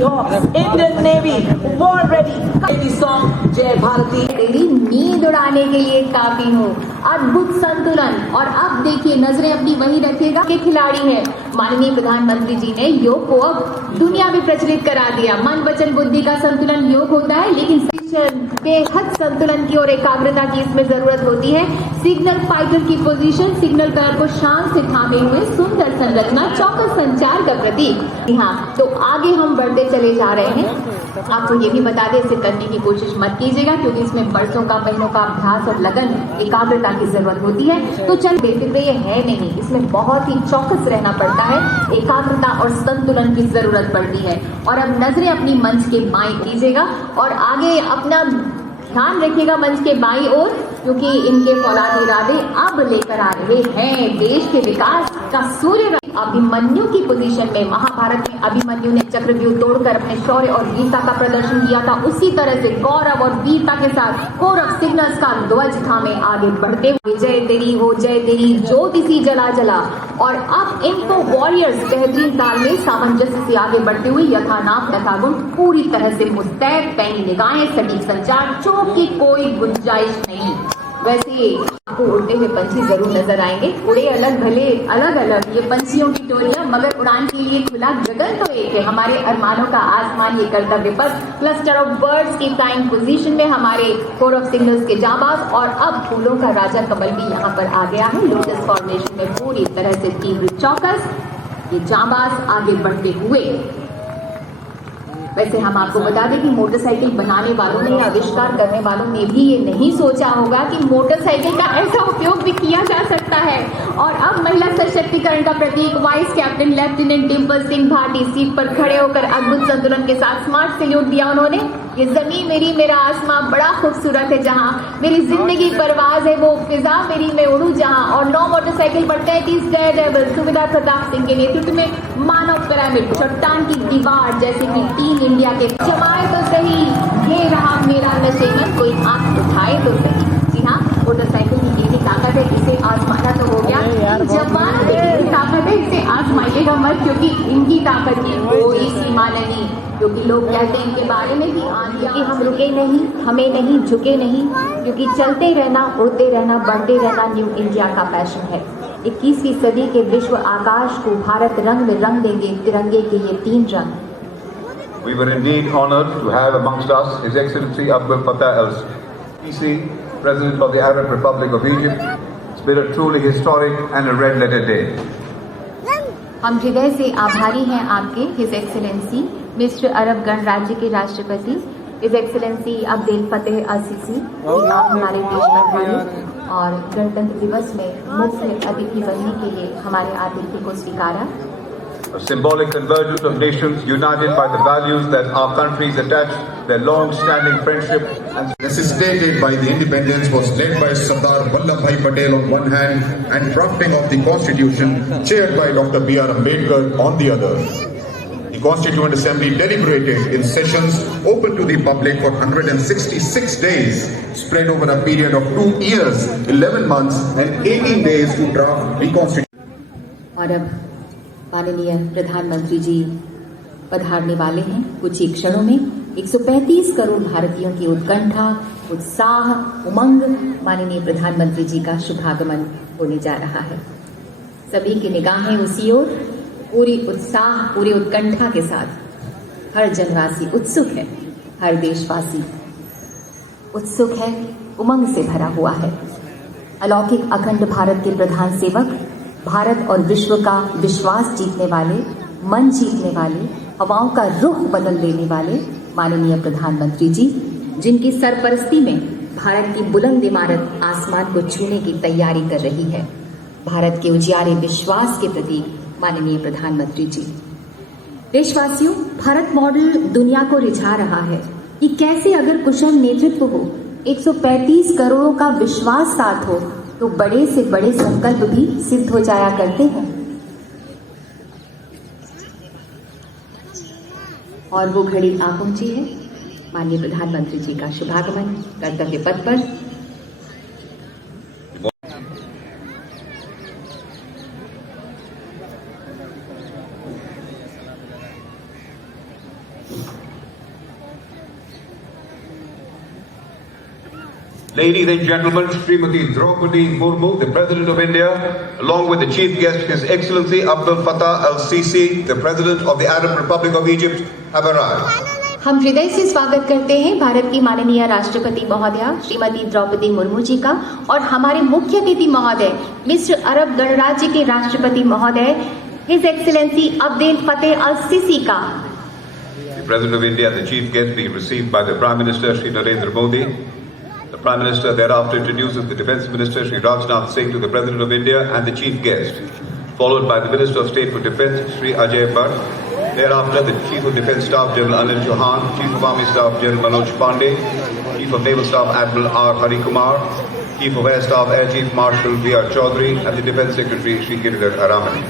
Indian navy war ready song जय भारती। तेरी नींद उड़ाने के लिए काफी हो। अद्भुत संतुलन। और अब देखिए नजरें अपनी वही रखेगा के खिलाड़ी है। माननीय प्रधानमंत्री जी ने योग को अब दुनिया में प्रचलित करा दिया। मन वचन बुद्धि का संतुलन योग होता है, लेकिन बेहद संतुलन की और एकाग्रता की इसमें जरूरत होती है। सिग्नल फाइटर की पोजीशन, सिग्नल पैर को शान से थामे हुए, सुंदर संरचना, चौकस संचार का प्रतीक। हाँ, तो आगे हम बढ़ते चले जा रहे हैं। आपको ये भी बता दें, इसे करने की कोशिश मत कीजिएगा क्योंकि इसमें बरसों का, महीनों का अभ्यास और लगन, एकाग्रता की जरूरत होती है। तो चल बेफिक्र ये है नहीं, इसमें बहुत ही चौकस रहना पड़ता है, एकाग्रता और संतुलन की जरूरत पड़ती है। और अब नजरें अपनी मंच के बाएं कीजिएगा और आगे अपना ध्यान रखिएगा मंच के बाईं ओर, क्योंकि इनके फौलादी इरादे अब लेकर आ रहे हैं देश के विकास का सूर्य। अभिमन्यु की पोजीशन में महाभारत में अभिमन्यु ने चक्रव्यूह तोड़कर अपने शौर्य और वीरता का प्रदर्शन किया था। उसी तरह से गौरव और वीरता के साथ कौरव सिग्नल्स का ध्वज थामे आगे बढ़ते हुए जय तेरी हो, जय तेरी ज्योति सी जला जला। और अब इनको वॉरियर्स बेहतरीन ताल में सामंजस्य से आगे बढ़ते हुए यथानाम तथा गुण पूरी तरह से मुस्तैद, पैनी निगाहें, सटीक संचार, चूक की कोई गुंजाइश नहीं। वैसे आपको उड़ते हुए पंछी जरूर नजर आएंगे। उड़े अलग भले अलग अलग ये पंछियों की टोलियां, मगर उड़ान के लिए खुला गगन तो एक है। हमारे अरमानों का आसमान ये कर्तव्य पर क्लस्टर ऑफ बर्ड्स की फ्लाइंग पोजीशन में हमारे कोर ऑफ सिग्नल्स के जांबाज। और अब फूलों का राजा कमल भी यहाँ पर आ गया है लोटस फॉर्मेशन में, पूरी तरह से तीव्र चौकस ये जांबाज आगे बढ़ते हुए। वैसे हम आपको बता दें कि मोटरसाइकिल बनाने वालों ने, आविष्कार करने वालों ने भी ये नहीं सोचा होगा कि मोटरसाइकिल का ऐसा उपयोग भी किया जा सकता है। और अब महिला सशक्तिकरण का प्रतीक vice captain lieutenant Dimple Singh Bhati seat पर खड़े होकर अद्भुत संतुलन के साथ स्मार्ट सैल्यूट दिया उन्होंने। ये जमीन मेरी, मेरा आसमां बड़ा खूबसूरत है जहां, मेरी जिंदगी परवाज है वो फिजा मेरी, मैं उड़ू जहां। और 9 मोटरसाइकिल पर 33 डेयरडेविल सूबेदार प्रताप सिंह के नेतृत्व में मानव पिरामिड, चट्टान की दीवार जैसे कि टीम इंडिया के जमाए तो सही, ये रहा मेरा नशेमन, कोई आंख उठाए तो सही। जी हाँ, मोटरसाइकिल की यही ताकत है, इसे आजमाना तो हो गया, जवान की ताकत है, इसे आजमाइएगा मत क्योंकि इनकी ताकत की कोई सीमा नहीं। क्योंकि लोग कहते हैं इनके बारे में कि हम रुके नहीं, हमें नहीं, झुके नहीं, क्योंकि चलते रहना, उड़ते रहना, बढ़ते रहना न्यू इंडिया का पैशन है। 21वीं सदी के विश्व आकाश को भारत रंग में रंग देंगे तिरंगे के ये 3 रंग। We were indeed honored to have amongst us His Excellency Abdel Fattah el-Sisi, President of the Arab Republic of Egypt. It's been a truly historic and a red-letter day. हम हृदय से आभारी हैं आपके हिज एक्सेलेंसी मिस्र अरब गणराज्य के राष्ट्रपति हिज एक्सेलेंसी अब्देल फतेह अल-सीसी, आप हमारे देश में आए और गणतंत्र दिवस में मुख्य अतिथि बनने के लिए हमारे आतिथ्य को स्वीकारा। A symbolic convergence of nations united by the values that our countries attach their long-standing friendship and necessitated by the independence was led by Sardar Vallabhbhai Patel on one hand and drafting of the constitution chaired by Dr. B.R. Ambedkar on the other. The Constituent Assembly deliberated in sessions open to the public for 166 days, spread over a period of 2 years, 11 months and 18 days to draft the constitution. और अब माननीय प्रधानमंत्री जी पधारने वाले हैं कुछ ही क्षणों में। 135 करोड़ भारतीयों की उत्कंठा, उत्साह, उमंग, माननीय प्रधानमंत्री जी का शुभागमन होने जा रहा है। सभी की निगाहें उसी ओर, पूरी उत्साह, पूरी उत्कंठा के साथ हर जनवासी उत्सुक है, हर देशवासी उत्सुक है, उमंग से भरा हुआ है। अलौकिक अखंड भारत के प्रधान सेवक, भारत और विश्व का विश्वास जीतने वाले, मन जीतने वाले, हवाओं का रुख बदल देने वाले माननीय प्रधानमंत्री जी, जिनकी सरपरस्ती में भारत की बुलंद इमारत आसमान को छूने की तैयारी कर रही है। भारत के उजियारे विश्वास के प्रतीक माननीय प्रधानमंत्री जी। देशवासियों, भारत मॉडल दुनिया को रिझा रहा है कि कैसे अगर कुशल नेतृत्व हो, 135 करोड़ों का विश्वास साथ हो, तो बड़े से बड़े संकल्प भी सिद्ध हो जाया करते हैं। और वो घड़ी आ पहुंची है, माननीय प्रधानमंत्री जी का शुभागमन कर्तव्य पथ पर। Ladies and gentlemen, Srimati Draupadi Murmu, the President of India, along with the Chief Guest, His Excellency Abdel Fattah al-Sisi, the President of the Arab Republic of Egypt, have arrived. हम हृदय से स्वागत करते हैं भारत की माननीय राष्ट्रपति महोदया श्रीमती द्रौपदी मुर्मू जी का और हमारे मुख्य अतिथि महोदय मिस्र अरब गणराज्य के राष्ट्रपति महोदय his excellency Abdel Fattah al-Sisi का. The President of India and the Chief Guest being received by the Prime Minister Shri Narendra Modi. The Prime Minister thereafter introduces the Defence Minister Shri Rajnath Singh to the President of India and the Chief Guest, followed by the Minister of State for Defence Shri Ajay Bhatt. Thereafter, the Chief of Defence Staff General Anil Chauhan, Chief of Army Staff General Manoj Pandey, Chief of Naval Staff Admiral R. Hari Kumar, Chief of Air Staff Air Chief Marshal V.R. Chaudhary, and the Defence Secretary Shri Giridhar Aramani.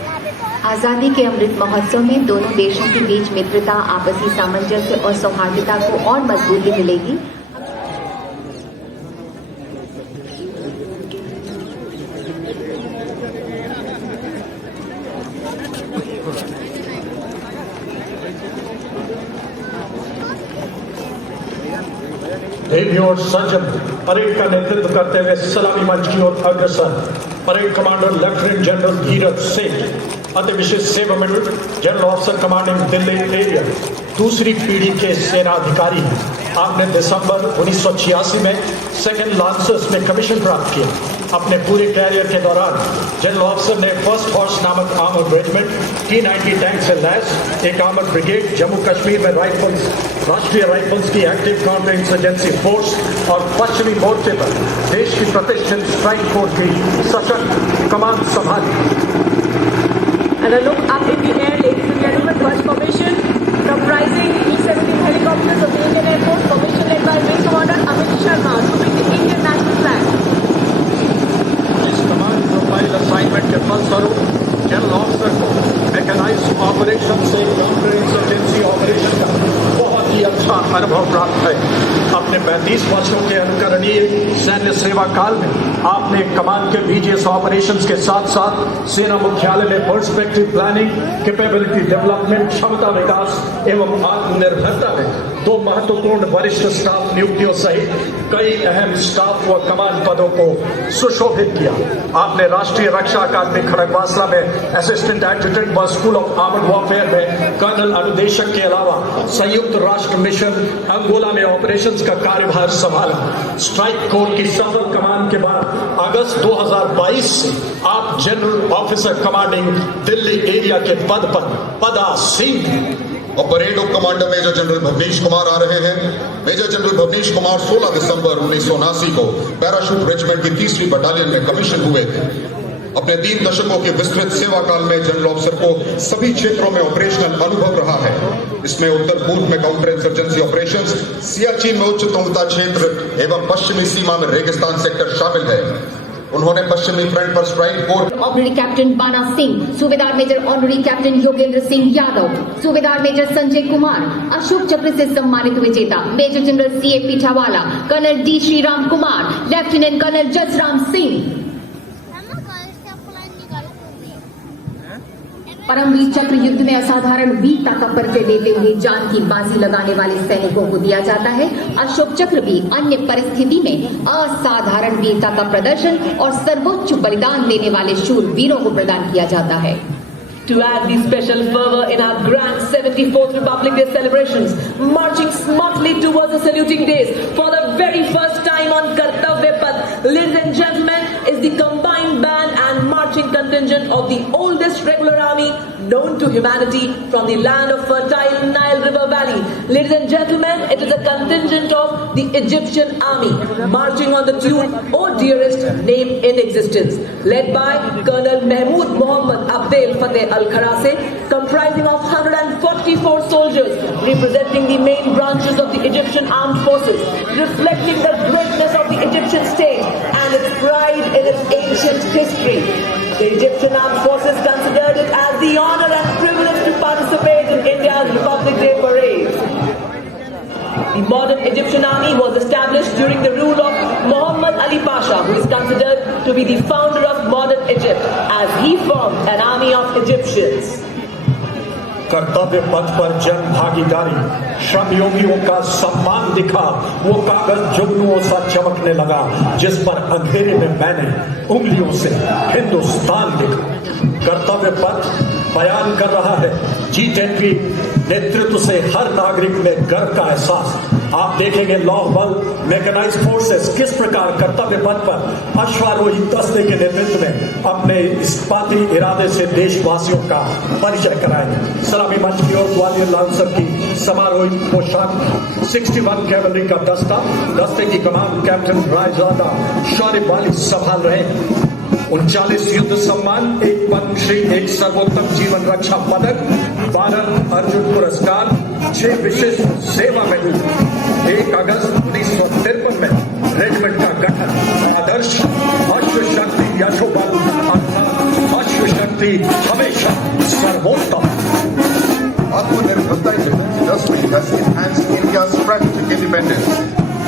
आजादी के अमृत महोत्सव में दोनों देशों के बीच मित्रता, आपसी सामंजस्य और सौहार्दता को और मजबूती मिलेगी. देवी और सज्जन परेड का नेतृत्व करते हुए सलामी मंच की ओर अग्रसर parade commander lieutenant general Dheeraj Singh, अति विशिष्ट सेवा medal general officer commanding Delhi area, दूसरी पीढ़ी के सेना अधिकारी हैं. आपने दिसंबर 1986 में सेकंड लांसर्स में कमीशन प्राप्त किया. अपने पूरे कैरियर के दौरान जनरल ऑफिसर ने फर्स्ट हॉर्स नामक आर्मर्ड रेजिमेंट, T-90 टैंक से लैस एक आर्मर्ड ब्रिगेड, जम्मू कश्मीर में राइफल्स, राष्ट्रीय राइफल्स की एक्टिव काउंटर इंसर्जेंसी फोर्स और पश्चिमी मोर्चे पर देश की प्रतिष्ठित स्ट्राइक फोर्स की सशक्त कमान संभाली. And a look up in the air, ladies and gentlemen, first formation comprising E-17 helicopters of the Indian Air Force, formation led by Wing Commander Amit Sharma, trooping the Indian national flag. इस command profile assignment के फलस्वरूप general officer को mechanised operation से counter insurgency operation का बहुत ही अच्छा अनुभव प्राप्त है. अपने 35 वर्षों के अनुकरणीय सैन्य सेवा काल में आपने कमान के बीजीएस ऑपरेशंस के साथ साथ सेना मुख्यालय में पर्सपेक्टिव प्लानिंग, कैपेबिलिटी डेवलपमेंट, क्षमता विकास एवं आत्मनिर्भरता में 2 महत्वपूर्ण वरिष्ठ स्टाफ नियुक्तियों सहित कई अहम स्टाफ व कमान पदों को सुशोभित किया. आपने राष्ट्रीय रक्षा अकादमी खड़गवासला में असिस्टेंट एडजुटेंट व स्कूल ऑफ आर्मर्ड वॉरफेयर में कर्नल अनुदेशक के अलावा संयुक्त राष्ट्र मिशन अंगोला में ऑपरेशंस का कार्यभार संभाला. स्ट्राइक कोर की सफल कमान के बाद अगस्त 2022 से आप general officer commanding Delhi area के पद पर पदासीन. और parade of commander major general Bhavnish Kumar आ रहे हैं. मेजर जनरल भवनीश कुमार 16 दिसंबर 1979 को पैराशूट रेजिमेंट की 3वीं बटालियन में कमीशन हुए थे. अपने 3 दशकों के विस्तृत सेवा काल में जनरल ऑफिसर को सभी क्षेत्रों में ऑपरेशनल अनुभव रहा है. इसमें उत्तर पूर्व में काउंटर इंसर्जेंसी ऑपरेशंस, सियाचिन में उच्च तुंगता क्षेत्र एवं पश्चिमी सीमा में रेगिस्तान सेक्टर शामिल है. उन्होंने पश्चिमी फ्रंट पर strike force honorary captain Bana Singh, Subedar major honorary captain Yogendra Singh Yadav, Subedar major Sanjay Kumar, Ashok Chakra से सम्मानित विजेता major general C.A. Peethawala, colonel D. Shriram Kumar, lieutenant colonel Jasram Singh. Paramvir Chakra युद्ध में असाधारण वीरता का परिचय देते हुए जान की बाजी लगाने वाले सैनिकों को दिया जाता है. अशोक चक्र भी अन्य परिस्थिति में असाधारण वीरता का प्रदर्शन और सर्वोच्च बलिदान देने वाले शूर वीरों को प्रदान किया जाता है. To add the special fervor in our grand 74th Republic Day celebrations, marching smartly towards the saluting days for the very first time on Kartavya Path, ladies and gentlemen, is the combined band and marching contingent of the oldest regular army known to humanity from the land of fertile Nile River Valley. Ladies and gentlemen, it is a contingent of the Egyptian army marching on the tune "Oh Dearest Name in Existence," led by Colonel Mahmood Mohammad Abdel Fateh Al-Kharase, comprising of 144 soldiers representing the main branches of the Egyptian armed forces, reflecting the greatness of the Egyptian state and its pride in its ancient history. The Egyptian armed forces considered it as the honor and privilege to participate in India's Republic Day parade. The modern Egyptian army was established during the rule of Muhammad Ali Pasha, who is considered to be the founder of modern Egypt, as he formed an army of Egyptians. कर्तव्य पथ पर जन भागीदारी, श्रमयोगियों का सम्मान दिखा, वो कागज जुगनुओं सा चमकने लगा जिस पर अंधेरे में मैंने उंगलियों से हिंदुस्तान लिखा। कर्तव्य पथ बयान कर रहा है G10 नेतृत्व से हर नागरिक में गर्व का एहसास। आप देखेंगे लौह बल, मैकेनाइज्ड फोर्सेस किस प्रकार कर्तव्य पथ पर अश्वारोही दस्ते के नेतृत्व में अपने इस्पाती इरादे से देशवासियों का परिचय कराएंगे। सलामी मंच की ओर ग्वालियर लांसर की समारोही पोशाक 61 कैवलरी का दस्ते की कमान कैप्टन रायजादा शौर्यवाली संभाल रहे हैं। 39 युद्ध सम्मान, 1 पद्मश्री, 1 सर्वोत्तम जीवन रक्षा पदक, 12 अर्जुन पुरस्कार, 6 विशिष्ट सेवा मेडल। 1 अगस्त 1953 में रेजिमेंट का गठन। आदर्श अश्व शक्ति यशोबल अर्थात अश्व शक्ति हमेशा सर्वोत्तम। Atmanirbharta industry has enhanced India's strategic independence.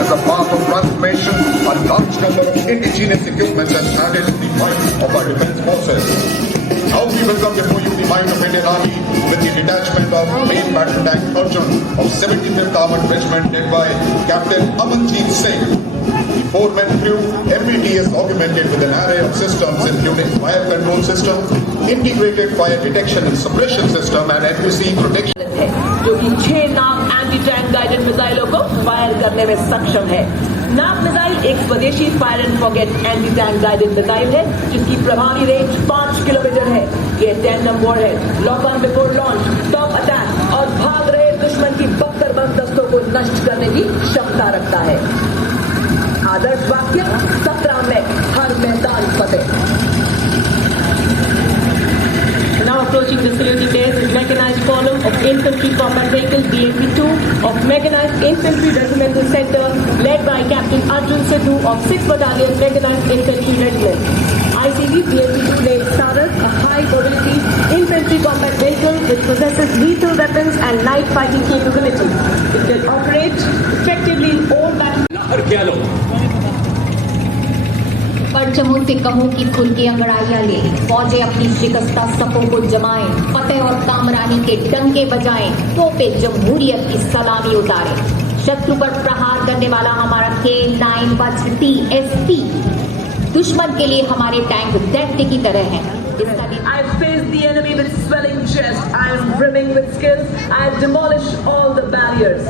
As a part of transformation, a large number of indigenous equipment has added to the might of our defense forces. Now we welcome before you the might of Indian Army with the detachment of main battle tank Arjun of 75th Armored Regiment led by Captain Amanjeet Singh. The 4-man crew MBT is augmented with an array of systems including fire control system, integrated fire detection and suppression system and NBC protection. है जो कि 6 नाग anti tank guided मिसाइलों को fire करने में सक्षम है। नाग missile एक स्वदेशी fire and forget anti tank guided missile है जिसकी प्रभावी रेंज 5 किलोमीटर है। ये tandem warhead, lock on before launch, top attack और भाग रहे दुश्मन की बख्तरबंद दस्तों को नष्ट करने की क्षमता रखता है। आदर्श वाक्य 17 में हर मैदान फतेह। Now approaching the saluting base is mechanized column of infantry combat vehicle BMP-2 of mechanized infantry regimental center led by Captain Arjun Sidhu of 6th Battalion Mechanized Infantry Regiment. ICV BMP-2 named Saras, a high mobility infantry combat vehicle which possesses lethal weapons and night fighting capability. It can operate effectively in all battles. परचमों से कहूं कि खुल के अंगड़ाइयां ले, फौजें अपनी शिकस्ता सपों को जमाएं, फतेह और कामरानी के डंके बजाएं, तोपे जमहूरियत की सलामी उतारें। शत्रु पर प्रहार करने वाला हमारा K9 वज्र TST दुश्मन के लिए हमारे टैंक दैत्य की तरह हैं। I face the enemy with swelling chest. I am brimming with skills. I demolish all the barriers.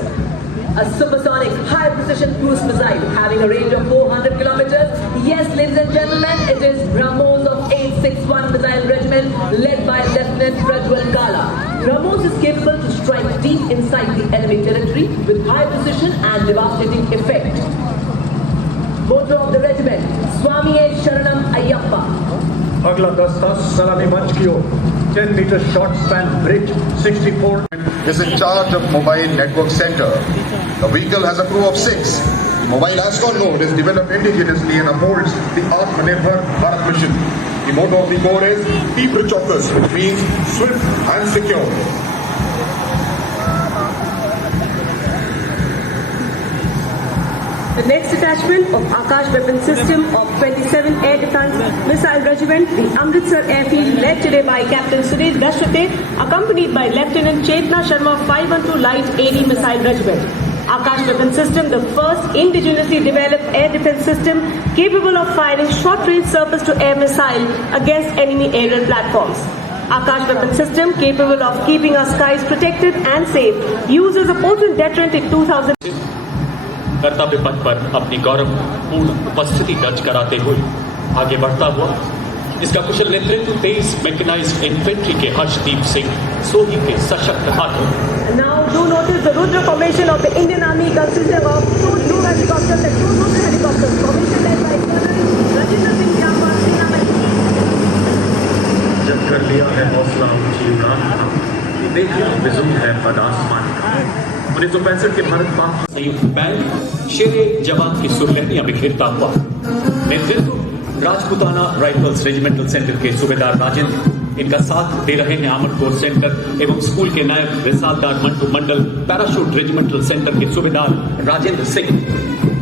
A supersonic, high-precision cruise missile having a range of 400 kilometers. Yes, ladies and gentlemen, it is BrahMos of 861 Missile Regiment led by Lieutenant Prajwal Kala. BrahMos is capable to strike deep inside the enemy territory with high precision and devastating effect. Motto of the regiment, Swami Sharanam Ayyappa. अगला दस्ता सलामी मंच की ओर 10 meter short span bridge 64 is in charge of Mobile Network Center. The vehicle has a crew of 6. The mobile ASCON node is developed indigenously and upholds the Atmanirbhar Bharat mission. The motto of the corps is Tigre Chaukas, which means swift and secure. The next detachment of Akash Weapon System of 27th Air Defence Missile Regiment, the Amritsar Airfield, led today by Captain Suresh Dashwate, accompanied by Lieutenant Chetna Sharma 512 Light AD Missile Regiment. Akash Weapon System, the first indigenously developed air defense system capable of firing short-range surface-to-air missile against enemy aerial platforms. Akash Weapon System, capable of keeping our skies protected and safe, uses a potent deterrent in 2000. कर्तव्य पथ पर अपनी गौरवपूर्ण उपस्थिति दर्ज कराते हुए आगे बढ़ता हुआ इसका कुशल नेतृत्व 23 मैकेनाइज्ड इन्फेंट्री के हर्षदीप सिंह सोही के सशक्त हाथों। Now do notice the Rudra formation of the Indian Army consisting of 2 new helicopters and 2 Rudra helicopters. Formation led by Colonel Rajendra Singh Yampa, Sena जब कर लिया है हौसला ऊंची उड़ान का, देखिए विजुम है पद आसमान का। 1965 के भारत पाक संयुक्त बैंड शेरे जवान की सुर्खियां बिखेरता हुआ नेतृत्व राजपूताना राइफल्स रेजिमेंटल सेंटर के सूबेदार राजेंद्र, इनका साथ दे रहे हैं आर्मड कोर सेंटर एवं स्कूल के नायक रिसालदार मंटू मंडल पैराशूट रेजिमेंटल सेंटर के सूबेदार Rajendra Singh.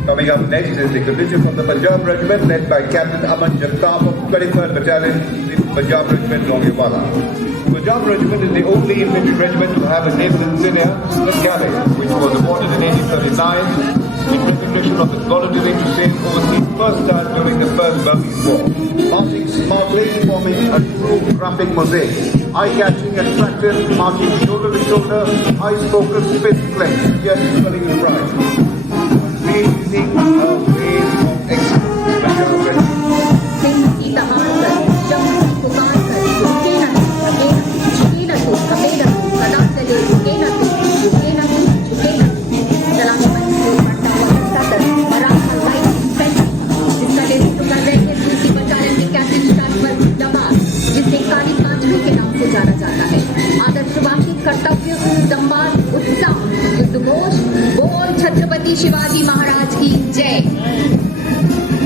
Coming up next is the contingent from the Punjab Regiment led by Captain Aman Jagtap of 23rd Battalion. Punjab Regiment Longewala. Punjab Regiment is the only infantry regiment to have a naval insignia, the Galley, which was awarded in 1839 in recognition of its volunteering to sail overseas first time during the First Burmese War. Marching smartly, forming a true graphic mosaic. Eye-catching, attractive, marching shoulder to shoulder, eyes-focused, fist clenched, yet swelling in pride. Breathing a wave of excellence, Punjab Regiment. Singh की दहाड़ कर जब पुकार कर झुके न झुके न तू कबे न तू सदा चले झुके न तू झुके न तू झुके न तू चलाने बंद को बढ़ता हुआ सतर मराठा लाइट इंफेंट्री जिसका नेतृत्व कर रहे हैं दूसरी बटालियन के कैप्टन शाश्वत दमार जिसे काली कांचवी के नाम से जाना जाता है आदर्शवादी कर्तव्य सम्मान उत्साह युद्धघोष बोल छत्रपति शिवाजी महाराज की जय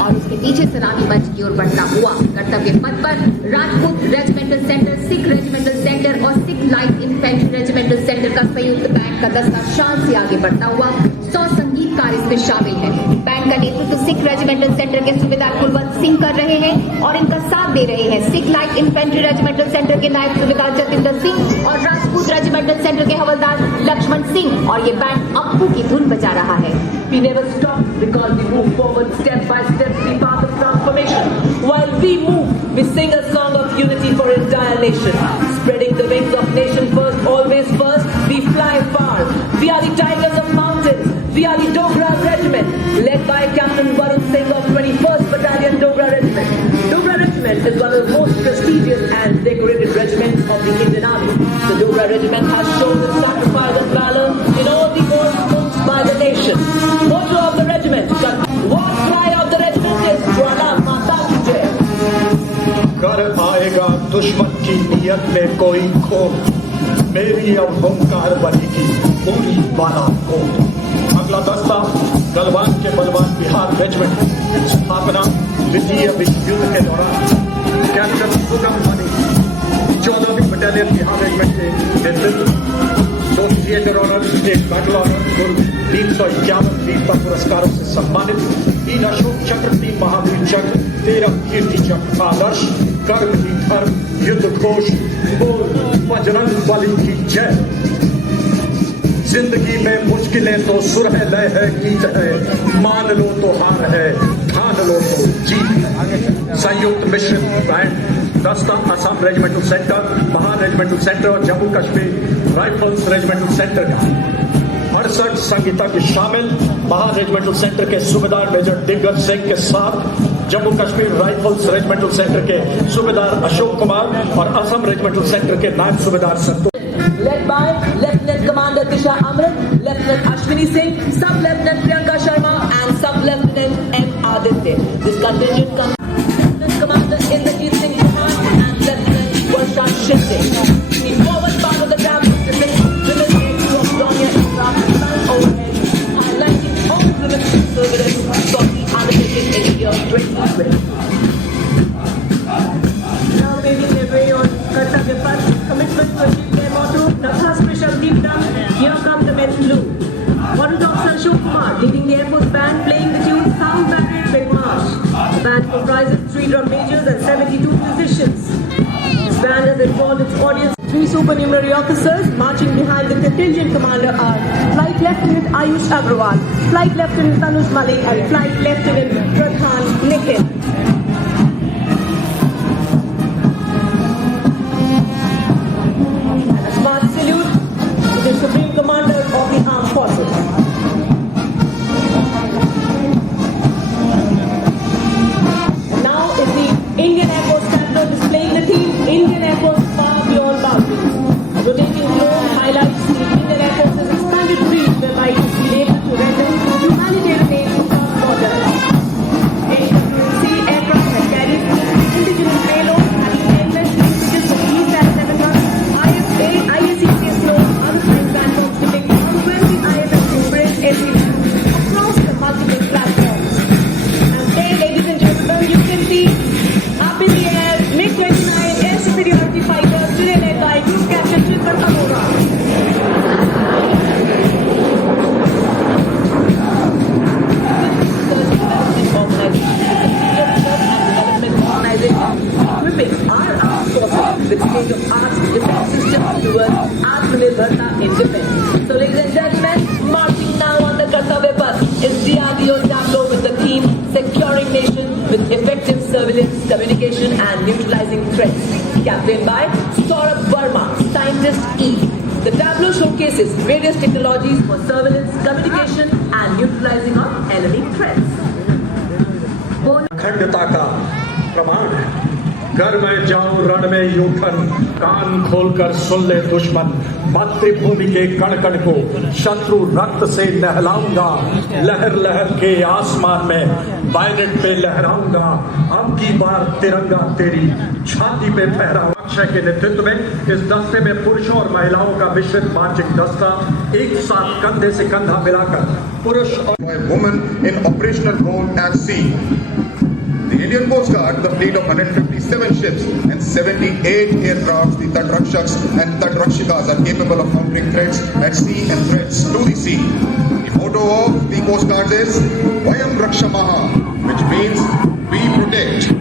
और उसके पीछे सलामी मंच की ओर बढ़ता हुआ कर्तव्य पथ पर Rajput regimental centre, Sikh regimental centre और Sikh light infantry regimental centre का संयुक्त बैंड का दस्ता शान से आगे बढ़ता हुआ 100 संगीतकार इसमें शामिल हैं। बैंड का नेतृत्व सिख रेजिमेंटल सेंटर के सूबेदार कुलवंत सिंह कर रहे हैं और इनका साथ दे रहे हैं Sikh light infantry regimental centre के नायब सूबेदार जतिंदर सिंह और राजपूत रेजिमेंटल सेंटर के हवलदार लक्ष्मण सिंह और ये बैंड अप्पू की धुन बजा रहा है। We never stop because we move forward step by step, we path of transformation. While we move, we sing a song of unity for entire nation. Spreading the wings of nation first, always first, we fly far. We are the tigers of mountains. We are the Dogra Regiment, led by Captain Varun Singh of 21st Battalion Dogra Regiment. Dogra Regiment is one of the most prestigious and decorated regiments of the Indian Army. The Dogra Regiment has shown its sacrifice and valor in all the wars fought by the nation. Motto of the regiment, the war cry of the regiment is Jwala Mata Ki Jai. कर आएगा दुश्मन की नियत में कोई खोट मेरी अब होमकार बनेगी पूरी वाला कोट। अगला दस्ता गलवान के बलवान बिहार रेजिमेंट स्थापना द्वितीय विश्व युद्ध के दौरान कैप्टन सुगम मणि 14वीं बटालियन बिहार रेजिमेंट के नेतृत्व 2 थिएटर ऑनर, 1 बैटल ऑनर, कुल 351 वीरता पुरस्कारों से सम्मानित, 3 अशोक चक्र, 3 महावीर चक्र, 13 कीर्ति चक्र, आदर्श कर्म ही धर्म युद्ध घोष बोल बजरंग बली की जय। जिंदगी में मुश्किलें तो सुर है, लय है, गीत है, मान लो तो हार है, ठान लो तो जीत। संयुक्त मिश्रित बैंड दस्ता Assam regimental centre, Mahar regimental centre और Jammu Kashmir rifles regimental centre का 68 संगीतज्ञ शामिल, महार रेजिमेंटल सेंटर के सूबेदार मेजर दिग्गज सिंह के साथ Jammu Kashmir rifles regimental centre के सूबेदार अशोक कुमार और असम रेजिमेंटल सेंटर के नायब सूबेदार संतोष। Led by Lieutenant Commander Disha Amrit, Lieutenant Ashwini Singh, Sub-Lieutenant Priyanka Sharma and Sub-Lieutenant M. Aditya. This contingent comes Lieutenant Commander Indrajit Singh Chauhan and Lieutenant Varsha Shinde. The forward part of the camp is depicting women aids from Sonia Israq and Sun overhead, highlighting all women's service for the undertaking in the year 2020. Now paving their way on Kartavya Path, commitment to achieve their motto, Nakhastra shall be done, here come the men blue. Warrant Officer Ashok Kumar leading the Air Force Band playing the tune Sound Battery Big March. The band comprises 3 drum majors and 72 musicians. This band has involved its audience. 3 supernumerary officers marching behind the contingent commander are Flight Lieutenant Ayush Agrawal, Flight Lieutenant Tanuj Malik and Flight Lieutenant Pradhan Nikhil. March salute to the Supreme Commander of the Armed Forces. And now is the Indian Air Force chapter displaying the theme Indian Air Force Far Beyond Boundaries. Rotating globe highlights the Indian Air Force's expanded reach whereby it is able to render humanitarian aid across borders. AWC aircraft that carries indigenous payload having endless usages of E-771, ISCCS loads, unsigned platforms depicting 20 IFF threats. Captained by Saurabh Verma, Scientist E. The tableau showcases various technologies for surveillance, communication and neutralizing of enemy threats. अखंडता का प्रमाण है। घर में जाऊं रण में यूठन, कान खोलकर सुन ले दुश्मन। मातृभूमि के कण कण को शत्रु रक्त से नहलाऊंगा। लहर लहर के आसमान में बायनेट पे लहराऊंगा। अब की बार तिरंगा तेरी छाती पे फहराऊंगा। अक्षय के नेतृत्व में इस दस्ते में पुरुषों और महिलाओं का मिश्रित मार्चिंग दस्ता एक साथ कंधे से कंधा मिलाकर पुरुष और women in operational role at sea. The Indian Coast Guard, the fleet of 157 ships and 78 aircrafts, the Tatrakshaks and Tatrakshikas are capable of countering threats at sea and threats to the sea. The motto of the Coast Guard is Vayam Rakshamaha, which means we protect.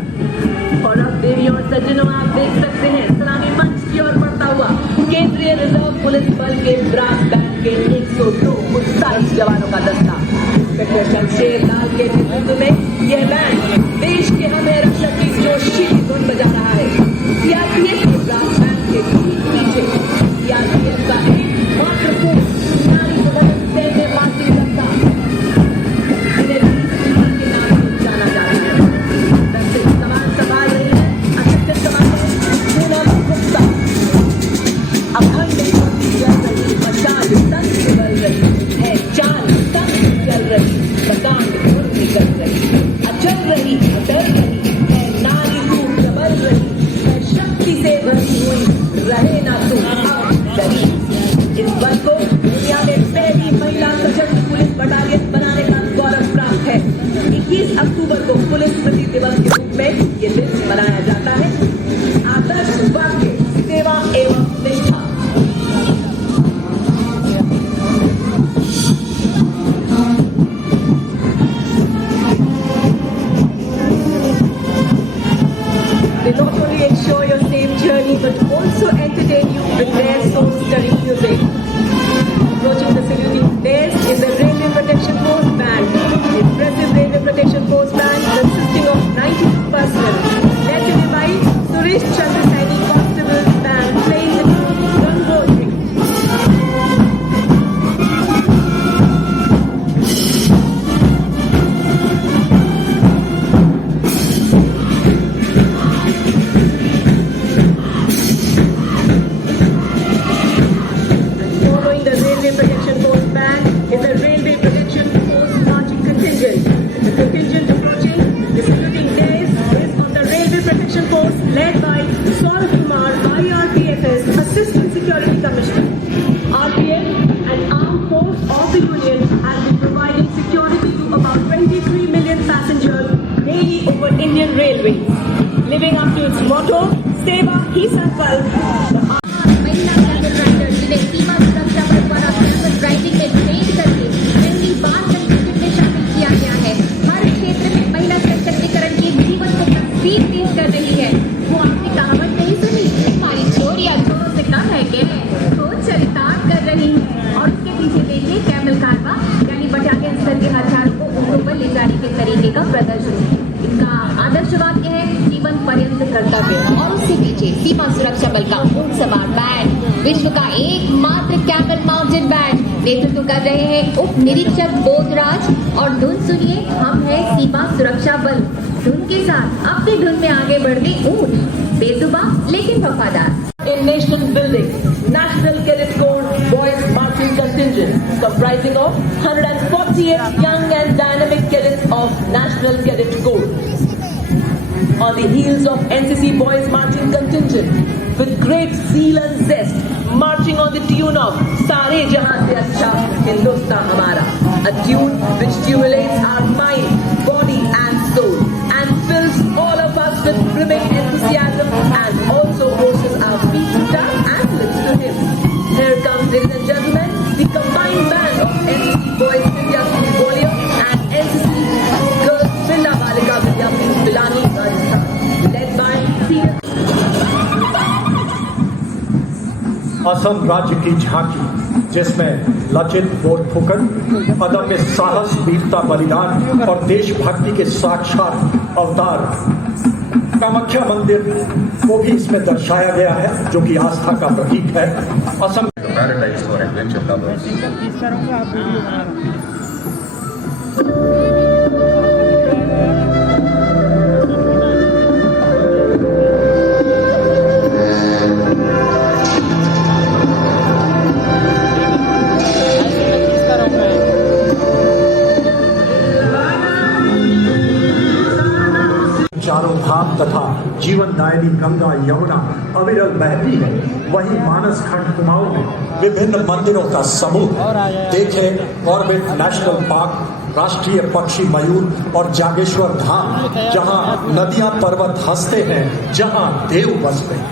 और अब देवी और सज्जनों आप देख सकते हैं सलामी मंच की ओर बढ़ता हुआ केंद्रीय रिजर्व पुलिस बल के ब्रास बैंड के 102 उत्साही जवानों का दस्ता। इंस्पेक्टर शमशेर लाल के नेतृत्व में यह बैंड देश के हमें रक्षक की जोशीली धुन बजा रहा है। सीआरपीएफ के ब्रास बैंड के ठीक पीछे सीआरपीएफ का एक महत्वपूर्ण नारी सदन सैन्य मार्चिंग दस्ता जिन्हें बीस के नाम से जाना जाता है। दस्ते की कमान संभाल रही है असिस्टेंट कमांडर पूनम गुप्ता। अखंड ज्योति जल रही, मशाल तंग बल रही है, चाल तंग चल रही, मकान धुन निकल रही, अचल रही, अटल रही है, नारी रूप सबल रही है, शक्ति से भरी हुई रहे ना तुम अब डरी। इस बल को दुनिया में पहली महिला सशस्त्र पुलिस बटालियन बनाने का गौरव प्राप्त है। 21 अक्टूबर को पुलिस स्मृति दिवस के रूप में ये दिन मनाया जाता है। आदर्श वाक्य सेवा एवं निष्ठा। They not only ensure your safe journey but also entertain you with their soul-stirring music. Approaching the saluting pairs is the Railway Protection Force Band. The impressive Railway Protection Force Band consisting of 90 personnel, led today by Suresh Chandra Saini Constable's Band playing the tune Gangotri. Following the Railway Protection Force Band is the Railway Protection Force Marching Contingent. The contingent approaching the saluting days is on the Railway Protection Force led by Saurabh Kumar, IRPF's Assistant Security Commissioner. RPF, an armed force of the Union, has been providing security to about 23 million passengers daily over Indian Railways. Living up to its motto, Seva Hi Sankalp. महिला camel rider जिन्हें सीमा सुरक्षा बल द्वारा camel riding में train करके पहली बार contingent में शामिल किया गया है। हर क्षेत्र में महिला सशक्तिकरण की जीवन को तस्वीर पेश कर रही है। वो आपने कहावत नहीं सुनी, हमारी छोरियां छोरों से कम है क्या? तो चरितार्थ कर रही है और उसके पीछे देखिए कैमल कारवा यानी बटालियन स्तर के हथियारों को ऊँटों पर ले जाने के तरीके का प्रदर्शन। इनका आदर्श वाक्य है जीवन पर्यंत कर्तव्य। और उसके पीछे सीमा सुरक्षा बल का ऊंट सवार बैंड, विश्व का एकमात्र कैमल माउंटेन बैंड नेतृत्व कर रहे हैं उप निरीक्षक बोधराज। और धुन सुनिए, हम है सीमा सुरक्षा बल। धुन के साथ अपनी धुन में आगे बढ़ते ऊंट, बेजुबा लेकिन वफादार। In nation building, National Cadet Corps Boys Marching Contingent comprising of 148 young and dynamic cadets of National Cadet Corps. On the heels of NCC Boys Marching Contingent, with great zeal and zest, marching on the tune of Sare Jahan Se Acha Hindustan Hamara, a tune which stimulates our mind, body and soul and fills all of us with brimming enthusiasm and also forces our feet to tap and listen to him. Here comes, ladies and gentlemen, the combined band of NCC Boys Vidyapuri Gwalior and NCC Girls Villa Balika Vidyapuri Pilani Rajasthan, led by senior Assam राज्य की झांकी जिसमें लचित बोल ठोकर, अदम्य साहस, वीरता, बलिदान और देशभक्ति के साक्षात अवतार कामाख्या मंदिर को भी इसमें दर्शाया गया है, जो कि आस्था का प्रतीक है। Assam Paradise for adventure lovers. चारों धाम तथा जीवनदायिनी गंगा यमुना अविरल बहती है, वही मानस खंड कुमाऊं में विभिन्न मंदिरों का समूह देखे। कॉर्बेट नेशनल पार्क, राष्ट्रीय पक्षी मयूर और जागेश्वर धाम, जहां नदियां पर्वत हंसते हैं, जहां देव बसते हैं।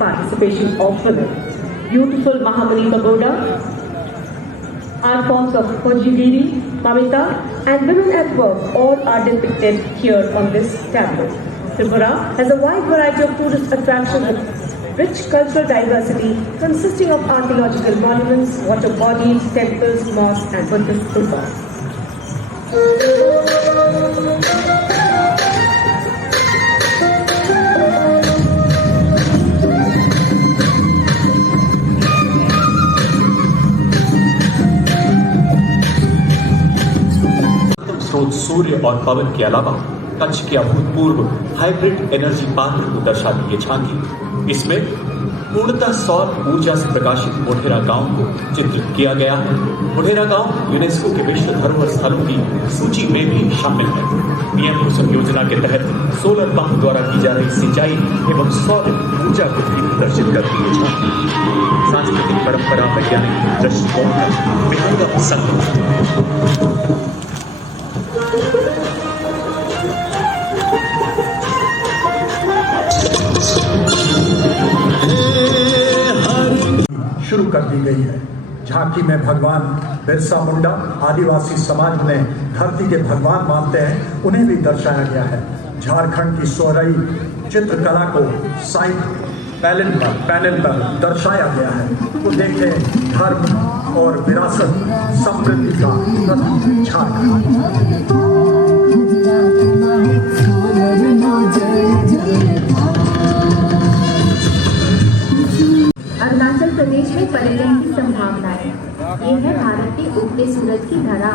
Participation of women. Beautiful Mahamani Pagoda, art forms of Kojigiri, Mamita, and women at work all are depicted here on this tableau. Tripura has a wide variety of tourist attractions with rich cultural diversity consisting of archaeological monuments, water bodies, temples, mosques, and Buddhist stupas. स्रोत सूर्य और पवन के अलावा कच्छ के अभूतपूर्व hybrid energy park को दर्शाती ये झांकी, इसमें पूर्णतः सौर ऊर्जा से प्रकाशित मोढेरा गांव को चित्रित किया गया है। मोढेरा गांव यूनेस्को के विश्व धरोहर स्थलों की सूची में भी शामिल है। पीएम कुसुम योजना के तहत सोलर पंप द्वारा की जा रही सिंचाई एवं सौर ऊर्जा को भी प्रदर्शित करती है झांकी। सांस्कृतिक परंपरा वैज्ञानिक दृष्टिकोण का बेहद संगम। शुरू कर दी गई है। झांकी में भगवान बिरसा मुंडा, आदिवासी समाज में धरती के भगवान मानते हैं, उन्हें भी दर्शाया गया है। झारखंड की सोहराई चित्रकला को साइड पैनल पर दर्शाया गया है। तो देखें, धर्म और विरासत समृद्धि का प्रतीक झारखंड। अरुणाचल प्रदेश में पर्यटन की संभावनाएं। ये है भारत के उगते सूरज की धरा,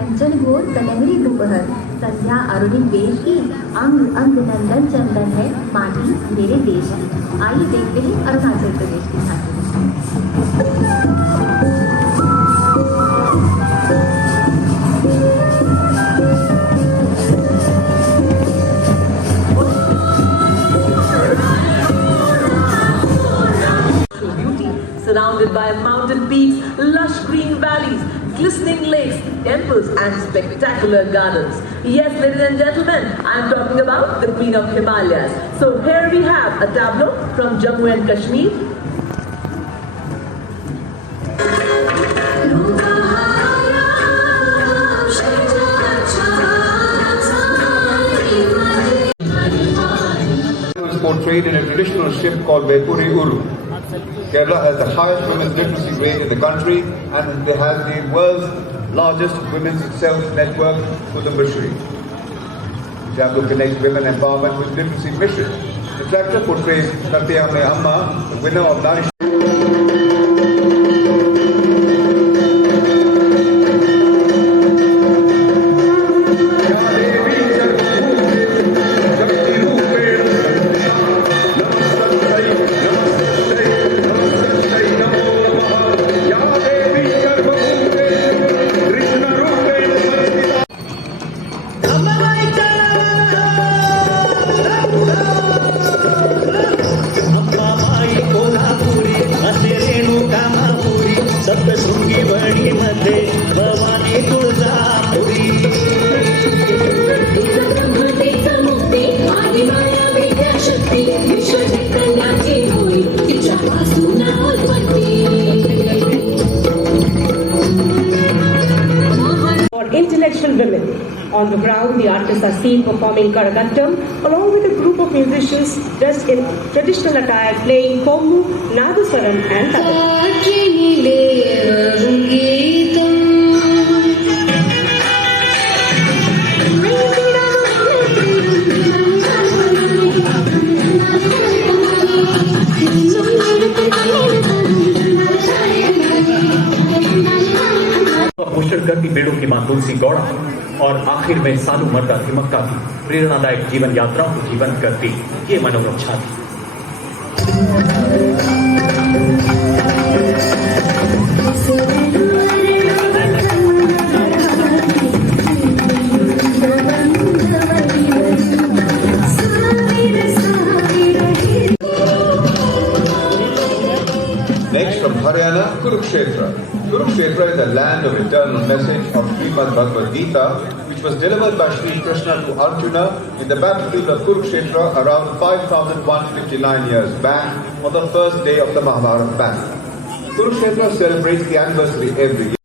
अंजन घोर कलहरी दोपहर, संध्या अरुणिम वेश की, अंग अंग नंदन चंदन है माटी मेरे देश की। आइए देखते हैं अरुणाचल प्रदेश की झांकी। Surrounded by mountain peaks, lush green valleys, glistening lakes, temples and spectacular gardens. Yes, ladies and gentlemen, I am talking about the Queen of Himalayas. So here we have a tableau from Jammu and Kashmir. It was portrayed in a traditional ship called Vepuri Uru. Kerala has the highest women's literacy rate in the country and it has the world's largest women's self network, Kudumbashri. The tableau connects women empowerment with literacy mission. The tractor portrays Satyame Amma, the winner of Narish. For intellectual women, On the ground, the artists are seen performing Karagattam along with a group of musicians dressed in traditional attire playing Kombu, Nadaswaram and Tabla. मुशर करती बेड़ों की मां तुलसी गौड़ा और आखिर में सालू मर्दा थिमकता थी प्रेरणादायक जीवन यात्राओं को जीवंत करती ये मनोरक्षा थी। Next from Haryana, Kurukshetra. Kurukshetra is a land of eternal message of Srimad Bhagavad Gita, which was delivered by Sri Krishna to Arjuna in the battlefield of Kurukshetra around 5,159 years back on the first day of the Mahabharata battle. Kurukshetra celebrates the anniversary every year.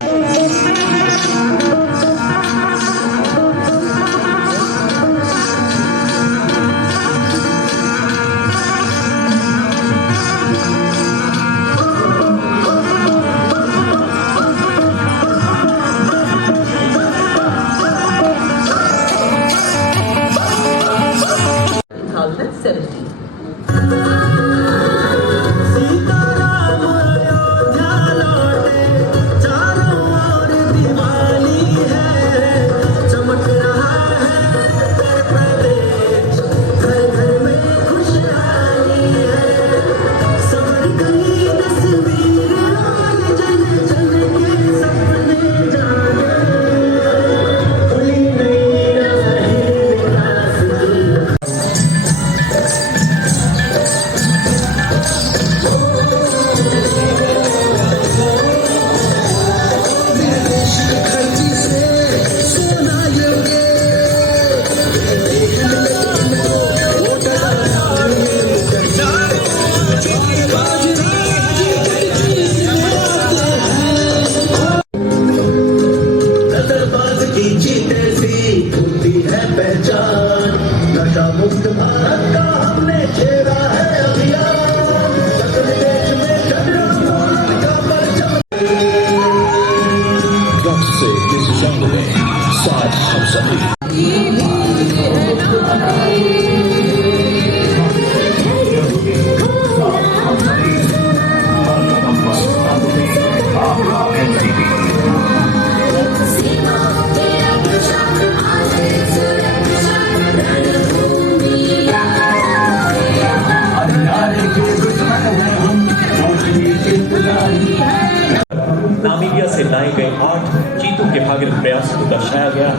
Namibia से लाए गए 8 चीतों के भागीरथ प्रयास को दर्शाया गया।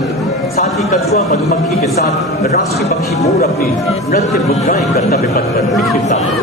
साथ ही कछुआ मधुमक्खी के साथ राष्ट्रीय पक्षी मोर अपनी नृत्य मुद्राएं कर्तव्य पथ पर निखिलता है।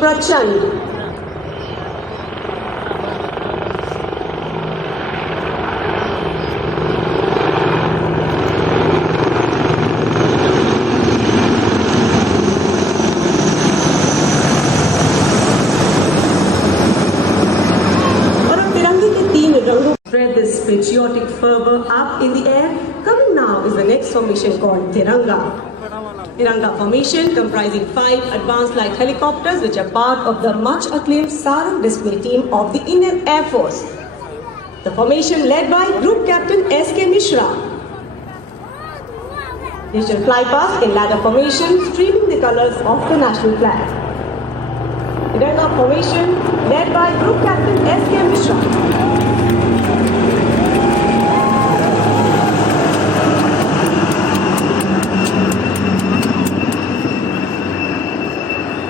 Prachand. और अब तिरंगे के 3 रंगों spread this patriotic fervor up in the air. Coming now is the next formation called Tiranga. Tiranga formation comprising 5 advanced light helicopters which are part of the much acclaimed Sarang display team of the Indian Air Force. The formation led by Group Captain S.K. Mishra. They shall fly past in ladder formation streaming the colors of the national flag. Tiranga formation led by Group Captain S.K. Mishra.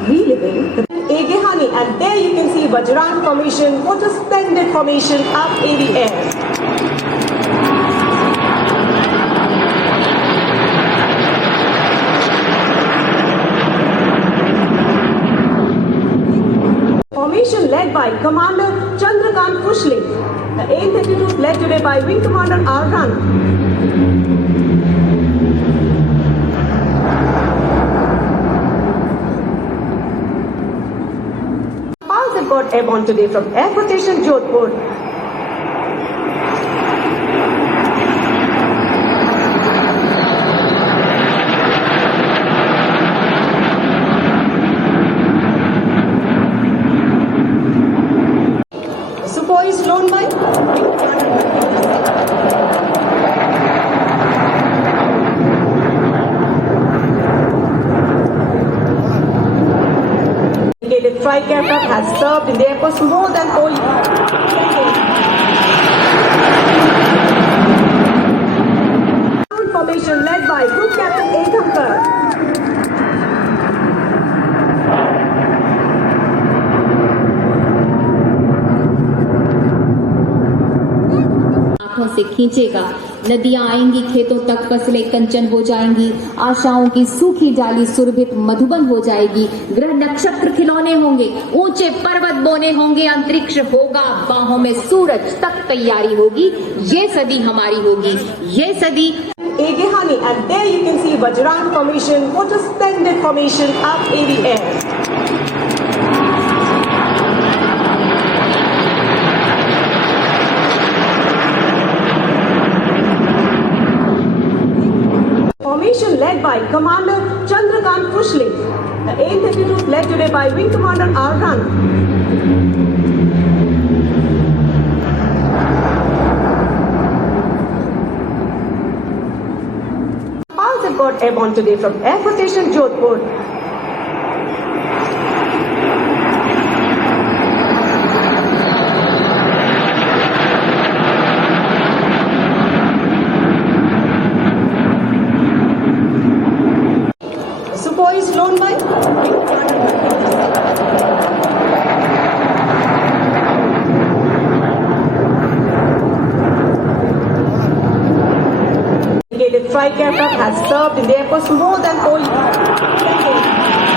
Reliving the Egehani, and there you can see Vajrang formation. What a splendid formation up in the air. Formation led by Commander Chandrakant Pushli. The 832 led today by Wing Commander R. Run. Have got airborne today from Air Force Station Jodhpur. Sukhoi is flown by the strike aircraft has served in the Air Force more than 4 years. Formation led by Group Captain A. Thankar. आंखों से खींचेगा, नदियां आएंगी खेतों तक, फसलें कंचन हो जाएंगी, आशाओं की सूखी डाली सुरभित मधुबन हो जाएगी, ग्रह नक्षत्र खिलौने होंगे, ऊंचे पर्वत बोने होंगे, अंतरिक्ष होगा बाहों में सूरज, तक तैयारी होगी, ये सदी हमारी होगी, ये सदी Egehani, and there you can see Vajrang formation. What a splendid formation up in the air. Formation led by Commander Chandrakant Pushli. The 832 led today by Wing Commander R. Run. Have got airborne today from Air Force Station Jodhpur. Sukhoi is flown by strike aircraft has served in the Air Force more than 4 years.